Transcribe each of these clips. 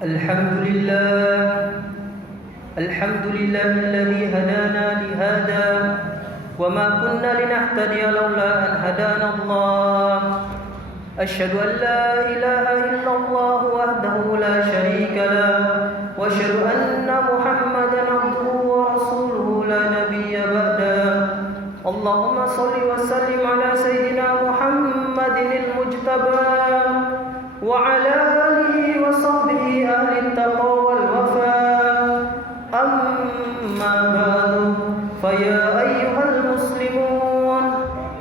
الحمد لله الذي هدانا لهذا وما كنا لنهتدي لولا أن هدانا الله أشهد أن لا إله إلا الله وحده لا شريك له وأشهد أن محمدا عبده ورسوله لا نبي بعده اللهم صل وسلم على سيدنا محمد المجتبى وعلى آله وصحبه أهل التقوى والوفاء أما بعد فيا أيها المسلمون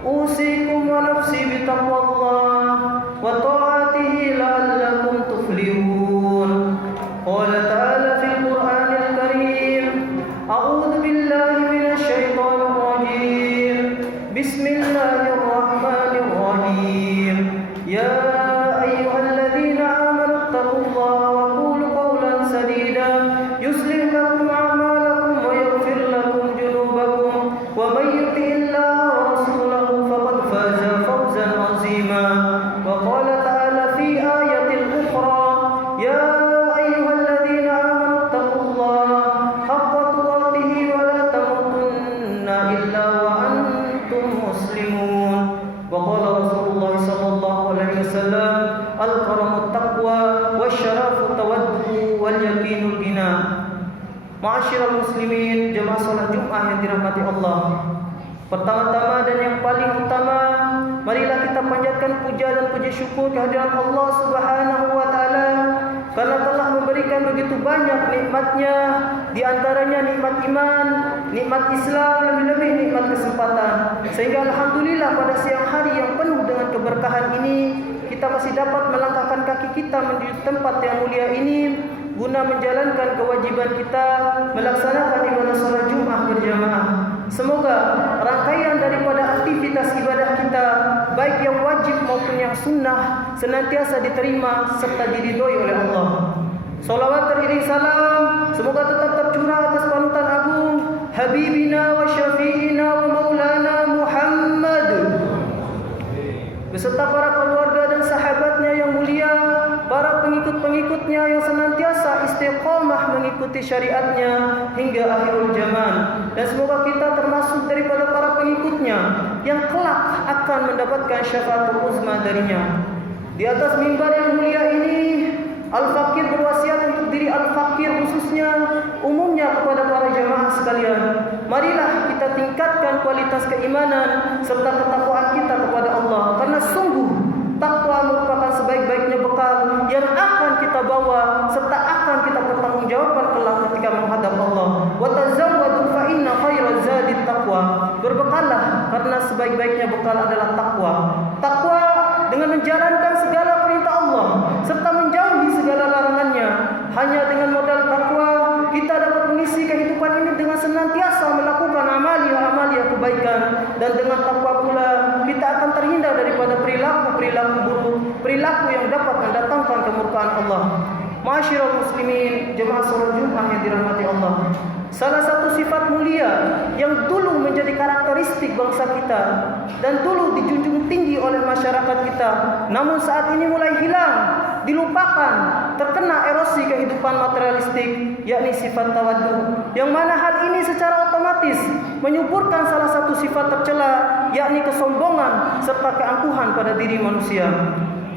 أوصيكم ونفسي بتقوى الله وطاعته لعلكم تفلحون قال تعالى في القرآن الكريم أعوذ بالله من الشيطان الرجيم بسم الله الرحمن الرحيم يا أيها الذين آمنوا اتقوا الله وقولوا قولا سديدا يصلح لكم أعمالكم ويغفر لكم ذنوبكم ومن يطع الله ورسوله فقد فاز فوزا عظيما وقال تعالى في آية أخرى يا أيها الذين آمنوا اتقوا الله حق تقاته ولا تموتن إلا وأنتم مسلمون وقال رسول الله صلى الله عليه وسلم الكرم التقوى والشرف التودد واليقين الغنى. Ma'asyiral muslimin, jemaah salat Jumat yang dirahmati Allah. Pertama-tama dan yang paling utama, marilah kita panjatkan puja dan puji syukur kehadirat Allah Subhanahu wa taala karena telah memberikan begitu banyak nikmatnya, di antaranya nikmat iman, nikmat Islam, lebih-lebih nikmat kesempatan. Sehingga alhamdulillah pada siang hari yang penuh dengan keberkahan ini, kita masih dapat melangkahkan kaki kita menuju tempat yang mulia ini guna menjalankan kewajiban kita melaksanakan ibadah salat Jumat berjamaah. Semoga rangkaian daripada aktivitas ibadah kita, baik yang wajib maupun yang sunnah, senantiasa diterima serta diridhoi oleh Allah. Salawat teriring salam semoga tetap tercurah atas panutan agung Habibina wa Syafi'ina wa Maulana Muhammad beserta para keluarga dan sahabatnya yang mulia, para pengikut-pengikutnya yang senantiasa istiqamah mengikuti syariatnya hingga akhirul zaman. Dan semoga kita termasuk daripada para pengikutnya yang kelak akan mendapatkan syafaatul uzma darinya. Di atas mimbar yang mulia ini, Al-Fakir berwasiat untuk diri Al-Fakir khususnya, umumnya kepada para jamaah sekalian. Marilah kita tingkatkan kualitas keimanan serta ketakwaan kita kepada Allah, karena sungguh takwa merupakan sebaik-baiknya bekal yang akan kita bawa serta akan kita pertanggungjawabkan kelak ketika menghadap Allah. Wa tazawwadu fa inna khairaz zadi taqwa. Berbekallah karena sebaik-baiknya bekal adalah takwa. Takwa dengan menjalankan segala perintah Allah serta menjauhi segala larangannya. Hanya dengan modal takwa kita dapat mengisi kehidupan ini dengan senantiasa melakukan amalia-amalia kebaikan, dan dengan takwa pula kita akan terhindar daripada perilaku-perilaku buruk, perilaku yang dapat mendatangkan kemurkaan Allah. Ma'asyiral muslimin, jemaah salat Jumat yang dirahmati Allah. Salah satu sifat mulia yang dulu menjadi karakteristik bangsa kita dan dulu dijunjung tinggi oleh masyarakat kita, namun saat ini mulai hilang, dilupakan, terkena erosi kehidupan materialistik, yakni sifat tawaddu, yang mana hal ini secara otomatis menyuburkan salah satu sifat tercela, yakni kesombongan serta keangkuhan pada diri manusia.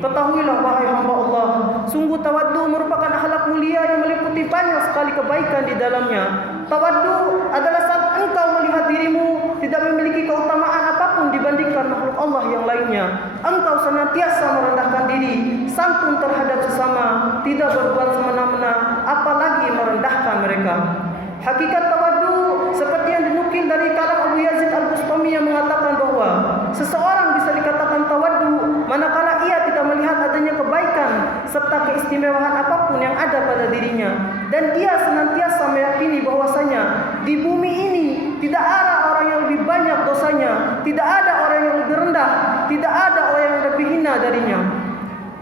Ketahuilah wahai hamba Allah, sungguh tawaddu merupakan akhlak mulia yang meliputi banyak sekali kebaikan di dalamnya. Tawaddu adalah saat engkau melihat dirimu tidak memiliki keutamaan apapun dibandingkan makhluk Allah yang lainnya. Engkau senantiasa merendahkan diri, santun terhadap sesama, tidak berbuat semena-mena, apalagi merendahkan mereka. Hakikat tawaddu seperti yang dinukil dari kalam Abu Yazid Al-Bustami yang mengatakan bahwa seseorang bisa dikatakan tawaddu manakala ia tidak melihat adanya kebaikan serta keistimewaan apapun yang ada pada dirinya, dan dia senantiasa meyakini bahwasanya di bumi ini tidak ada orang yang lebih banyak dosanya, tidak ada orang yang lebih rendah, tidak ada orang yang lebih hina darinya.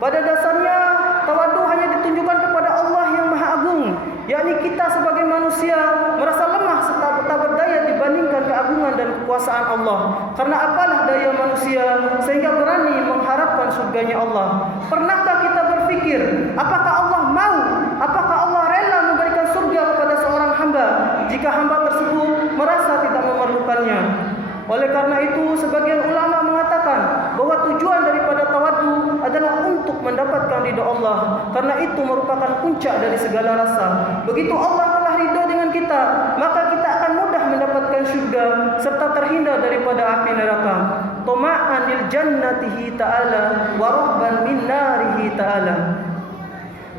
Pada dasarnya tawaddu hanya ditunjukkan kepada Allah yang Maha Agung, yakni kita sebagai manusia merasa lemah serta tak berdaya dibandingkan keagungan dan kekuasaan Allah. Karena apalah daya manusia sehingga berani mengharapkan surga surganya Allah? Pernahkah kita berpikir, apakah Allah mau, apakah Allah rela memberikan surga kepada seorang hamba jika hamba tersebut merasa tidak memerlukannya? Oleh karena itu, sebagian ulama mengatakan bahwa tujuan daripada tawaddu adalah untuk mendapatkan ridha Allah. Karena itu merupakan puncak dari segala rasa. Begitu Allah telah ridha dengan kita, maka kita akan mudah mendapatkan syurga serta terhindar daripada api neraka. Tama'an lil jannatihi ta'ala wa rahban min narihi ta'ala.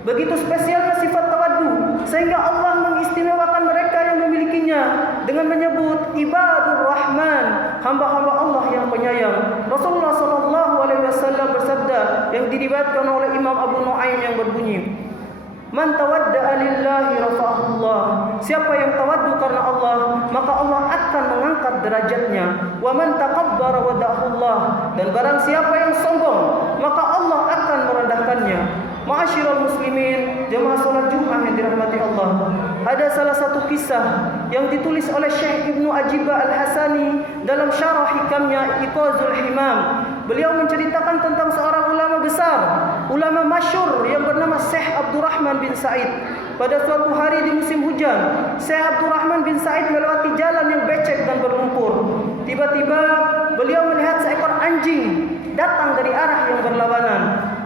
Begitu spesialnya sifat tawaddu sehingga Allah mengistimewakan mereka yang memilikinya dengan menyebut ibadur rahman, hamba-hamba Allah yang penyayang. Rasulullah SAW bersabda yang diriwayatkan oleh Imam Abu Nuaim yang berbunyi, man tawadda'a lillahi rafa'ahullah. Siapa yang tawaddu karena Allah, maka Allah akan mengangkat derajatnya. Wa man takabbara wada'ahullah. Dan barang siapa yang sombong, maka Allah akan merendahkannya. Ma'asyiral muslimin, jemaah salat Jumat yang dirahmati Allah. Ada salah satu kisah yang ditulis oleh Syekh Ibnu Ajibah Al-Hasani dalam syarah hikamnya Iqazul Himam. Beliau menceritakan tentang seorang ulama besar, ulama masyhur yang bernama Syekh Abdurrahman bin Said. Pada suatu hari di musim hujan, Syekh Abdurrahman bin Said melewati jalan yang becek dan berlumpur. Tiba-tiba beliau melihat seekor anjing datang dari arah yang berlawanan.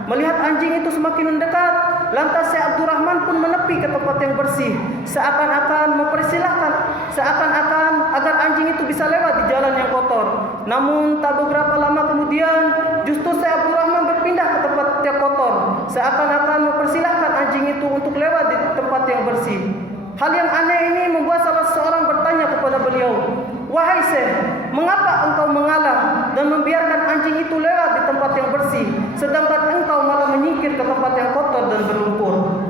Melihat anjing itu semakin mendekat, lantas Syekh Abdurrahman pun menepi ke tempat yang bersih, seakan-akan mempersilahkan, seakan-akan agar anjing itu bisa lewat di jalan yang kotor. Namun tak beberapa lama kemudian, justru Syekh Abdurrahman berpindah ke tempat yang kotor, seakan-akan mempersilahkan anjing itu untuk lewat di tempat yang bersih. Hal yang aneh ini membuat salah seorang bertanya kepada beliau, "Wahai Syekh, mengapa engkau mengalah dan membiarkan anjing itu lewat di tempat yang bersih, sedangkan engkau malah menyingkir ke tempat yang kotor dan berlumpur?"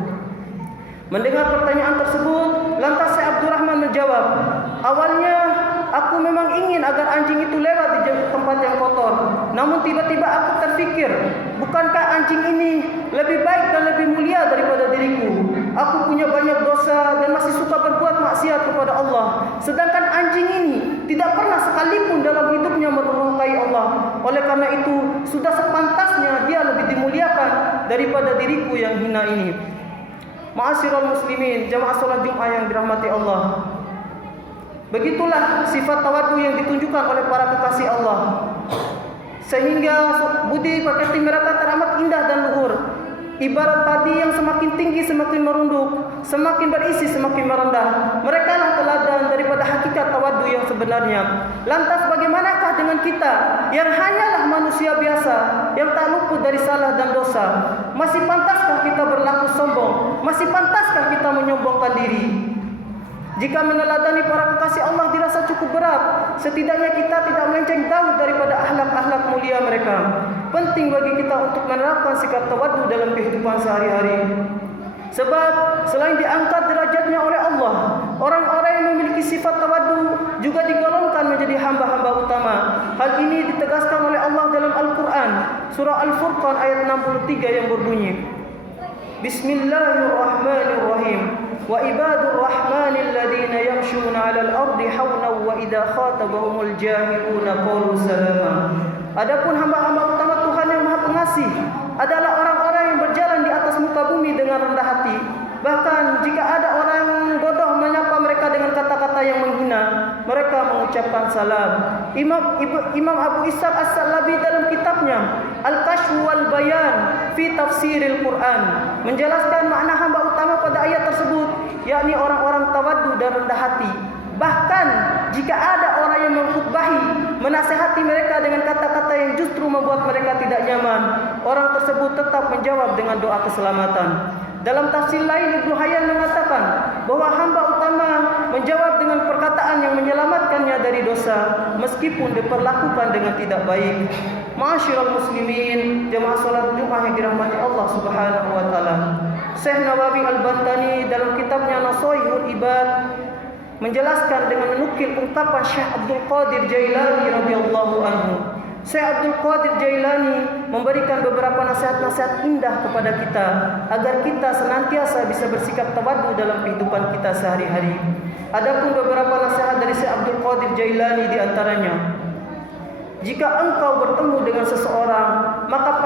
Mendengar pertanyaan tersebut, lantas Syekh Abdurrahman menjawab, "Awalnya aku memang ingin agar anjing itu lewat di tempat yang kotor. Namun tiba-tiba aku terfikir, bukankah anjing ini lebih baik dan lebih mulia daripada diriku? Aku punya banyak dosa dan masih suka berbuat maksiat kepada Allah. Sedangkan anjing ini tidak pernah sekalipun dalam hidupnya mendurhakai Allah. Oleh karena itu, sudah sepantasnya dia lebih dimuliakan daripada diriku yang hina ini." Ma'asyiral muslimin, jamaah salat Jumat yang dirahmati Allah. Begitulah sifat tawaddu yang ditunjukkan oleh para kekasih Allah, sehingga budi pekerti mereka teramat indah dan luhur. Ibarat padi yang semakin tinggi semakin merunduk, semakin berisi semakin merendah. Mereka lah teladan daripada hakikat tawaddu yang sebenarnya. Lantas bagaimanakah dengan kita yang hanyalah manusia biasa, yang tak luput dari salah dan dosa? Masih pantaskah kita berlaku sombong? Masih pantaskah kita menyombongkan diri? Jika meneladani para kekasih Allah dirasa cukup berat, setidaknya kita tidak melenceng jauh daripada akhlak-akhlak mulia mereka. Penting bagi kita untuk menerapkan sikap tawaddu dalam kehidupan sehari-hari. Sebab selain diangkat derajatnya oleh Allah, orang-orang yang memiliki sifat tawaddu juga digolongkan menjadi hamba-hamba utama. Hal ini ditegaskan oleh Allah dalam Al-Quran, surah Al-Furqan ayat 63 yang berbunyi, Bismillahirrahmanirrahim. Wa ibadur rahmanil ladzina yamshuna 'alal ardi hawnan wa idza khatabahumul jahiluna qalu salama. Adapun hamba-hamba utama Tuhan yang Maha Pengasih adalah orang-orang yang berjalan di atas muka bumi dengan rendah hati. Bahkan jika ada orang bodoh menyapa mereka dengan kata-kata yang menghina, mereka mengucapkan salam. Imam Abu Ishaq As-Salabi dalam kitabnya Al-Kashf wal Bayan fi Tafsiril Quran menjelaskan makna hamba utama pada ayat tersebut, yakni orang-orang tawaddu dan rendah hati. Bahkan jika ada orang yang mengkhutbahi, menasihati mereka dengan kata-kata yang justru membuat mereka tidak nyaman, orang tersebut tetap menjawab dengan doa keselamatan. Dalam tafsir lain, Ibnu Hayyan mengatakan bahwa hamba utama menjawab dengan perkataan yang menyelamatkannya dari dosa, meskipun diperlakukan dengan tidak baik. Ma'asyiral muslimin, jemaah salat Jumat yang dirahmati Allah Subhanahu wa taala. Syekh Nawawi Al-Bantani dalam kitabnya Nasaihul Ibad menjelaskan dengan menukil ungkapan Syekh Abdul Qadir Jailani radhiyallahu anhu. Syekh Abdul Qadir Jailani memberikan beberapa nasihat-nasihat indah kepada kita agar kita senantiasa bisa bersikap tawaddu dalam kehidupan kita sehari-hari. Adapun beberapa nasihat dari Syekh Abdul Qadir Jailani di antaranya, jika engkau bertemu dengan seseorang, maka